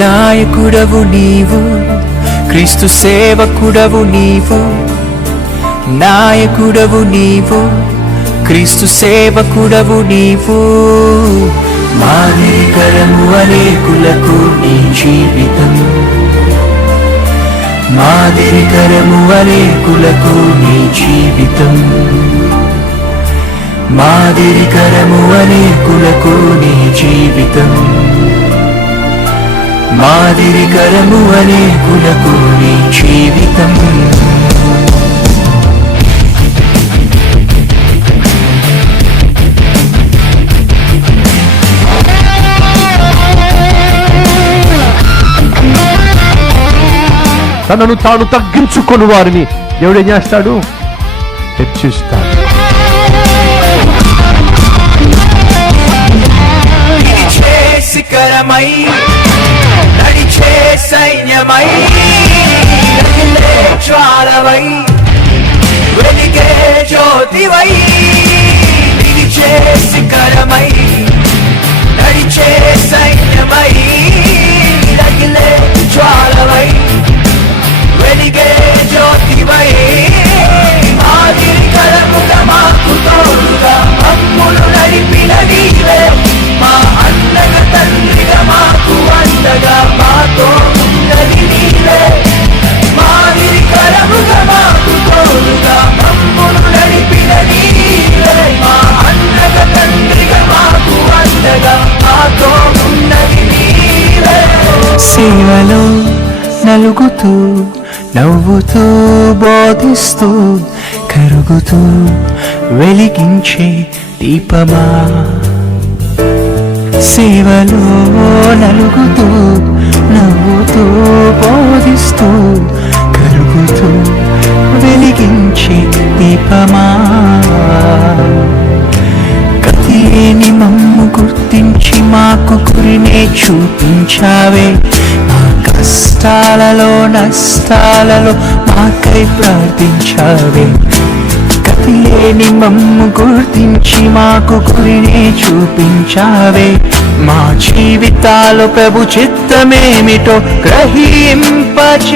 నాయకుడవు నీవు, క్రీస్తు సేవకుడవు నీవు. నాయకుడవు నీవు, క్రీస్తు సేవకుడవు నీవు. మాదిరికరము అనేకులకు నీ జీవితం, మాదిరికరము అనేకులకు నీ జీవితం. మాదిరికరము అనేకులకు నీ జీవితం, మాదిరికరము అనేకులకు నీ జీవితం. తనను తాను తగ్గించుకొని వారిని దేవుడు ఏం చేస్తాడు? హెచ్చిస్తాడు. శిఖరమై నడిచే సైన్యమై జ్వాలవై వెలిగే జ్యోతివై, నిలిచే శిఖరమై నడిచే సైన్యమై రగిలే జ్వాలవై వెలిగే జ్యోతివై. మాదిరికరముగా మాకు తోడుగా మమ్ములు నడిపిన నీవే, మా అన్నగా తండ్రిగా మాకు అండగా మాతో ఉన్నది నీవే. మాదిరికరముగా మాకు తోడుగా మమ్ములు నడిపిన నీవే, మా అన్నగా తండ్రిగా మాకు అండగా మాతో ఉన్నది నీవే. సేవలో నలుగుతూ నవ్వుతూ బోధిస్తూ కరుగుతూ వెలిగించే దీపమా. సేవలో నలుగుతూ నవ్వుతూ బోధిస్తూ కరుగుతూ వెలిగించే దీపమా. కతిలేని మమ్ము గుర్తించి మాకు గురినే చూపించావే, మా కష్టాలలో నష్టాలలో మాకై ప్రార్థించావే. కతిలేని మమ్ము గుర్తించి మాకు గురినే చూపించావే. మా జీవితాలు ప్రభు చిత్తమేమిటో గ్రహింపచేసావే.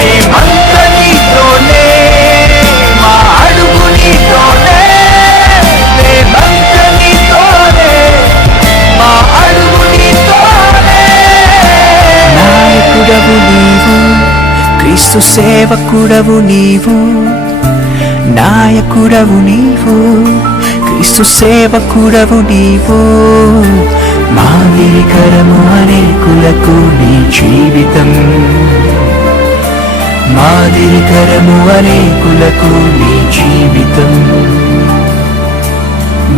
మేమంతా నీతోనే, మా అడుగు నీతోనే, మేమంతా నీతోనే, మా అడుగు నీతోనే. నాయకుడవు నీవు, క్రీస్తు సేవకుడవు నీవు. నాయకుడవు నీవు, క్రీస్తు సేవకుడవు నీవు. మాదిరికరము అనేకులకు నీ జీవితం, మాదిరికరము అనేకులకు నీ జీవితం.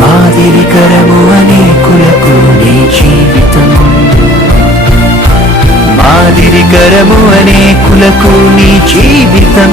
మాదిరికరము అనేకులకు నీ జీవితం, మాదిరికరము అనేకులకు నీ జీవితం.